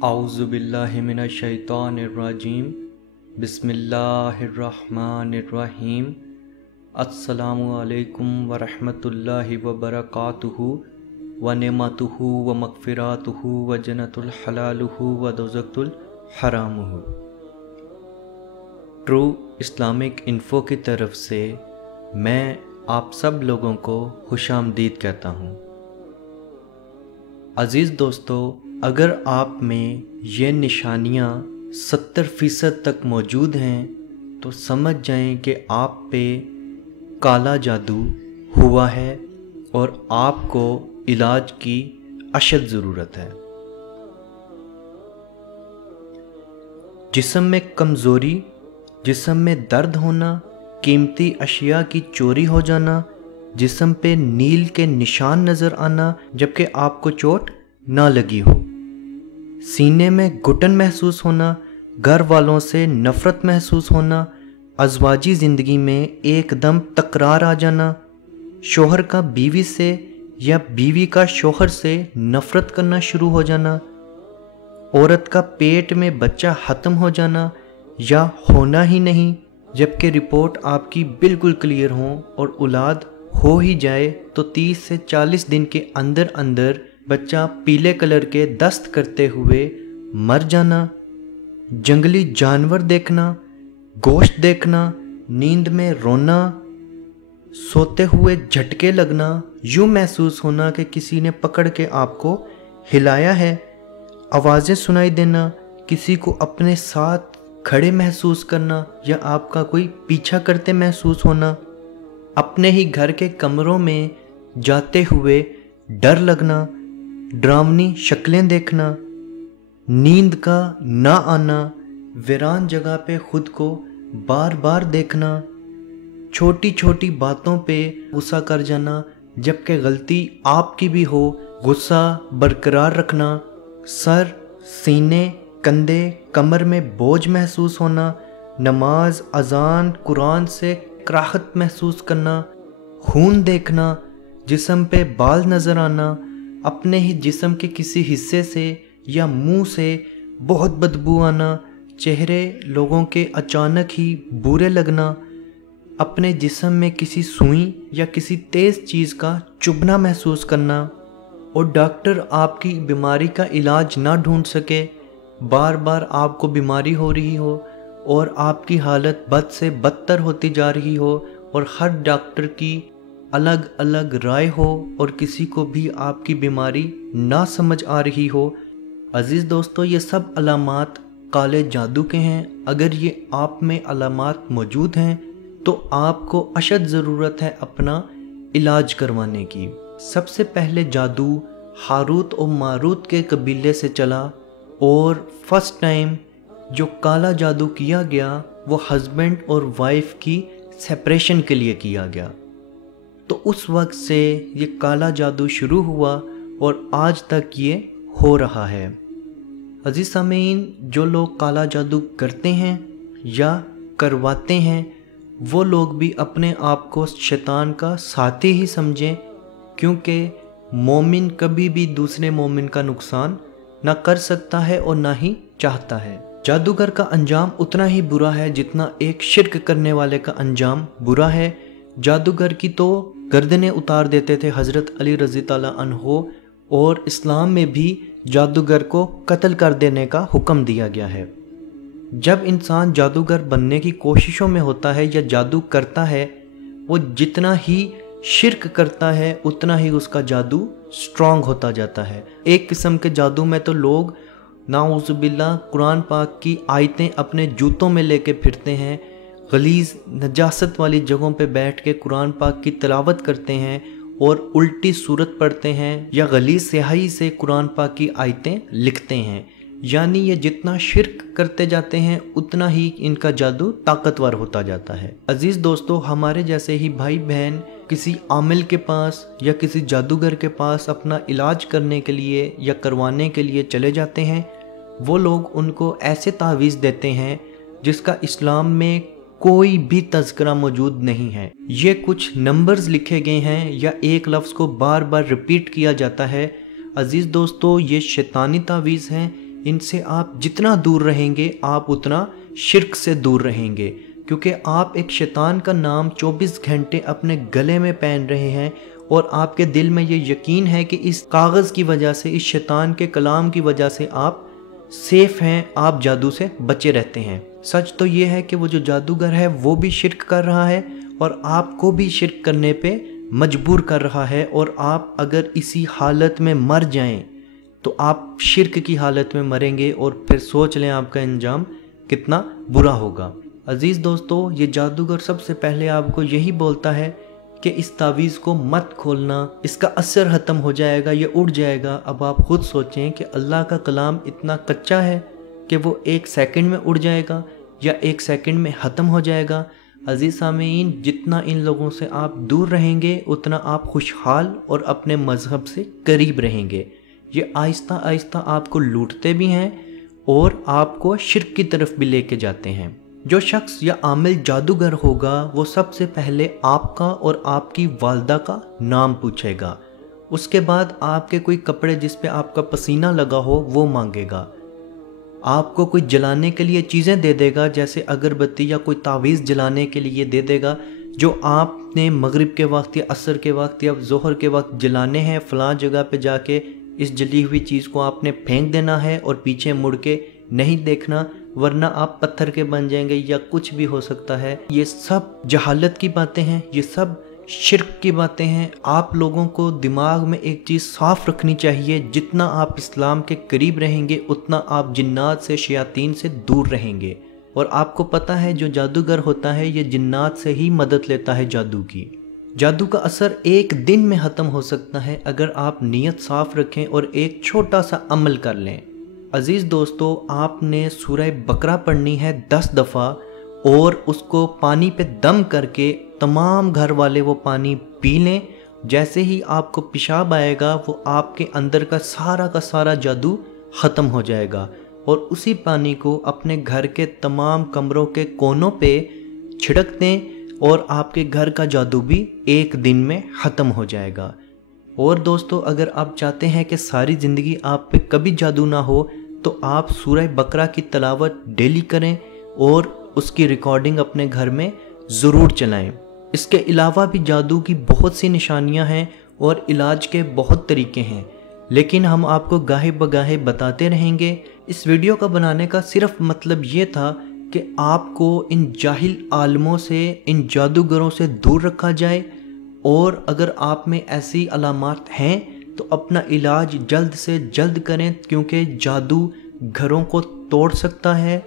अऊज़ु बिल्लाहि मिनश शैतानिर रजीम बिस्मिल्लाहिर्रहमानिर्रहीम अस्सलामु अलैकुम व रहमतुल्लाहि व बरकातुहू व नेमतुहू व मग़फ़िरतुहू व जन्नतुल हलालुहू व दोज़ख़ुल हरामुहू। ट्रू इस्लामिक इन्फो की तरफ से मैं आप सब लोगों को खुशामदीद कहता हूँ। अज़ीज़ दोस्तों, अगर आप में ये निशानियाँ 70% तक मौजूद हैं तो समझ जाएं कि आप पे काला जादू हुआ है और आपको इलाज की अशद ज़रूरत है। जिस्म में कमज़ोरी, जिस्म में दर्द होना, कीमती अशिया की चोरी हो जाना, जिस्म पे नील के निशान नज़र आना जबकि आपको चोट ना लगी हो, सीने में घुटन महसूस होना, घर वालों से नफ़रत महसूस होना, अज़वाजी ज़िंदगी में एकदम तकरार आ जाना, शोहर का बीवी से या बीवी का शोहर से नफ़रत करना शुरू हो जाना, औरत का पेट में बच्चा ख़त्म हो जाना या होना ही नहीं जबकि रिपोर्ट आपकी बिल्कुल क्लियर हो और औलाद हो ही जाए तो 30 से 40 दिन के अंदर अंदर बच्चा पीले कलर के दस्त करते हुए मर जाना, जंगली जानवर देखना, गोश्त देखना, नींद में रोना, सोते हुए झटके लगना, यूँ महसूस होना कि किसी ने पकड़ के आपको हिलाया है, आवाज़ें सुनाई देना, किसी को अपने साथ खड़े महसूस करना या आपका कोई पीछा करते महसूस होना, अपने ही घर के कमरों में जाते हुए डर लगना, डरावनी शक्लें देखना, नींद का ना आना, वीरान जगह पे खुद को बार बार देखना, छोटी छोटी बातों पे गुस्सा कर जाना जबकि गलती आपकी भी हो, गुस्सा बरकरार रखना, सर, सीने, कंधे, कमर में बोझ महसूस होना, नमाज, अजान, कुरान से कराहत महसूस करना, खून देखना, जिस्म पे बाल नज़र आना, अपने ही जिस्म के किसी हिस्से से या मुंह से बहुत बदबू आना, चेहरे लोगों के अचानक ही बुरे लगना, अपने जिस्म में किसी सुई या किसी तेज़ चीज़ का चुभना महसूस करना और डॉक्टर आपकी बीमारी का इलाज ना ढूंढ सके, बार बार आपको बीमारी हो रही हो और आपकी हालत बद से बदतर होती जा रही हो और हर डॉक्टर की अलग अलग राय हो और किसी को भी आपकी बीमारी ना समझ आ रही हो। अज़ीज़ दोस्तों, ये सब अलामात काले जादू के हैं। अगर ये आप में अलामात मौजूद हैं तो आपको अशद ज़रूरत है अपना इलाज करवाने की। सबसे पहले जादू हारूत और मारूत के कबीले से चला और फर्स्ट टाइम जो काला जादू किया गया वो हस्बैंड और वाइफ की सेपरेशन के लिए किया गया। तो उस वक्त से ये काला जादू शुरू हुआ और आज तक ये हो रहा है। अज़ीज़ सामीन, जो लोग काला जादू करते हैं या करवाते हैं वो लोग भी अपने आप को शैतान का साथी ही समझें, क्योंकि मोमिन कभी भी दूसरे मोमिन का नुकसान ना कर सकता है और ना ही चाहता है। जादूगर का अंजाम उतना ही बुरा है जितना एक शिर्क करने वाले का अंजाम बुरा है। जादूगर की तो गर्दनें उतार देते थे हज़रत अली रज़ी ताला अन्हो, और इस्लाम में भी जादूगर को कत्ल कर देने का हुक्म दिया गया है। जब इंसान जादूगर बनने की कोशिशों में होता है या जादू करता है, वो जितना ही शिर्क करता है उतना ही उसका जादू स्ट्रॉन्ग होता जाता है। एक किस्म के जादू में तो लोग नाउज़ुबिल्लाह कुरान पाक की आयतें अपने जूतों में लेके फिरते हैं, गलीज़ नजासत वाली जगहों पे बैठ के कुरान पाक की तिलावत करते हैं और उल्टी सूरत पढ़ते हैं या गलीज़ स्याही से कुरान पाक की आयतें लिखते हैं। यानी ये जितना शिर्क करते जाते हैं उतना ही इनका जादू ताकतवर होता जाता है। अज़ीज़ दोस्तों, हमारे जैसे ही भाई बहन किसी आमिल के पास या किसी जादूगर के पास अपना इलाज करने के लिए या करवाने के लिए चले जाते हैं, वो लोग उनको ऐसे तावीज़ देते हैं जिसका इस्लाम में कोई भी तज़किरा मौजूद नहीं है। ये कुछ नंबर्स लिखे गए हैं या एक लफ्ज़ को बार बार रिपीट किया जाता है। अज़ीज़ दोस्तों, ये शैतानी तावीज़ हैं, ان سے آپ جتنا دور رہیں گے آپ اتنا شرک سے دور رہیں گے، کیونکہ آپ ایک شیطان کا نام 24 گھنٹے اپنے گلے میں پہن رہے ہیں اور آپ کے دل میں یہ یقین ہے کہ اس کاغذ کی وجہ سے، اس شیطان کے کلام کی وجہ سے آپ سیف ہیں، آپ جادو سے بچے رہتے ہیں۔ سچ تو یہ ہے کہ وہ جو جادوگر ہے وہ بھی شرک کر رہا ہے اور آپ کو بھی شرک کرنے پہ مجبور کر رہا ہے، اور آپ اگر اسی حالت میں مر جائیں تو آپ شرک کی حالت میں مریں گے، اور پھر سوچ لیں آپ کا انجام کتنا برا ہوگا۔ عزیز دوستو، یہ جادوگر سب سے پہلے آپ کو یہی بولتا ہے کہ اس تعویذ کو مت کھولنا، اس کا اثر ختم ہو جائے گا، یہ اڑ جائے گا۔ اب آپ خود سوچیں کہ اللہ کا کلام اتنا کچا ہے کہ وہ 1 سیکنڈ میں اڑ جائے گا یا 1 سیکنڈ میں ختم ہو جائے گا۔ عزیز سامعین، جتنا ان لوگوں سے آپ دور رہیں گے اتنا آپ خوشحال اور اپنے مذہب سے قریب رہیں گے۔ یہ آہستہ آہستہ آپ کو لوٹتے بھی ہیں اور آپ کو شرک کی طرف بھی لے کے جاتے ہیں۔ جو شخص یا عامل جادوگر ہوگا وہ سب سے پہلے آپ کا اور آپ کی والدہ کا نام پوچھے گا، اس کے بعد آپ کے کوئی کپڑے جس پہ آپ کا پسینہ لگا ہو وہ مانگے گا، آپ کو کوئی جلانے کے لیے چیزیں دے دے گا، جیسے اگربتی یا کوئی تعویذ جلانے کے لیے دے دے گا، جو آپ نے مغرب کے وقت یا عصر کے وقت یا ظہر کے وقت جلانے ہیں۔ فلاں جگہ پہ جا کے اس جلی ہوئی چیز کو آپ نے پھینک دینا ہے اور پیچھے مڑ کے نہیں دیکھنا، ورنہ آپ پتھر کے بن جائیں گے یا کچھ بھی ہو سکتا ہے۔ یہ سب جہالت کی باتیں ہیں، یہ سب شرک کی باتیں ہیں۔ آپ لوگوں کو دماغ میں ایک چیز صاف رکھنی چاہیے، جتنا آپ اسلام کے قریب رہیں گے اتنا آپ جنات سے، شیاطین سے دور رہیں گے۔ اور آپ کو پتہ ہے جو جادوگر ہوتا ہے یہ جنات سے ہی مدد لیتا ہے جادو کی۔ جادو کا اثر 1 دن میں ختم ہو سکتا ہے اگر آپ نیت صاف رکھیں اور ایک چھوٹا سا عمل کر لیں۔ عزیز دوستو، آپ نے سورہ بقرہ پڑھنی ہے 10 دفعہ اور اس کو پانی پہ دم کر کے تمام گھر والے وہ پانی پی لیں۔ جیسے ہی آپ کو پیشاب آئے گا وہ آپ کے اندر کا سارا جادو ختم ہو جائے گا، اور اسی پانی کو اپنے گھر کے تمام کمروں کے کونوں پہ چھڑک دیں اور آپ کے گھر کا جادو بھی 1 دن میں ختم ہو جائے گا۔ اور دوستو، اگر آپ چاہتے ہیں کہ ساری زندگی آپ پہ کبھی جادو نہ ہو تو آپ سورہ بقرہ کی تلاوت ڈیلی کریں اور اس کی ریکارڈنگ اپنے گھر میں ضرور چلائیں۔ اس کے علاوہ بھی جادو کی بہت سی نشانیاں ہیں اور علاج کے بہت طریقے ہیں، لیکن ہم آپ کو گاہے بگاہے بتاتے رہیں گے۔ اس ویڈیو کا بنانے کا صرف مطلب یہ تھا کہ آپ کو ان جاہل عالموں سے، ان جادوگروں سے دور رکھا جائے، اور اگر آپ میں ایسی علامات ہیں تو اپنا علاج جلد سے جلد کریں، کیونکہ جادو گھروں کو توڑ سکتا ہے،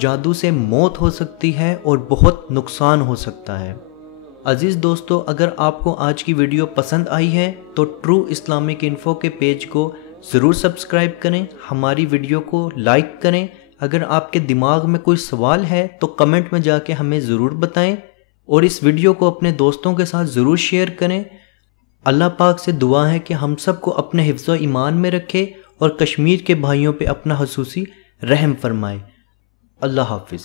جادو سے موت ہو سکتی ہے اور بہت نقصان ہو سکتا ہے۔ عزیز دوستو، اگر آپ کو آج کی ویڈیو پسند آئی ہے تو ٹرو اسلامک انفو کے پیج کو ضرور سبسکرائب کریں، ہماری ویڈیو کو لائک کریں۔ اگر آپ کے دماغ میں کوئی سوال ہے تو کمنٹ میں جا کے ہمیں ضرور بتائیں، اور اس ویڈیو کو اپنے دوستوں کے ساتھ ضرور شیئر کریں۔ اللہ پاک سے دعا ہے کہ ہم سب کو اپنے حفظ و ایمان میں رکھے اور کشمیر کے بھائیوں پہ اپنا خصوصی رحم فرمائے۔ اللہ حافظ۔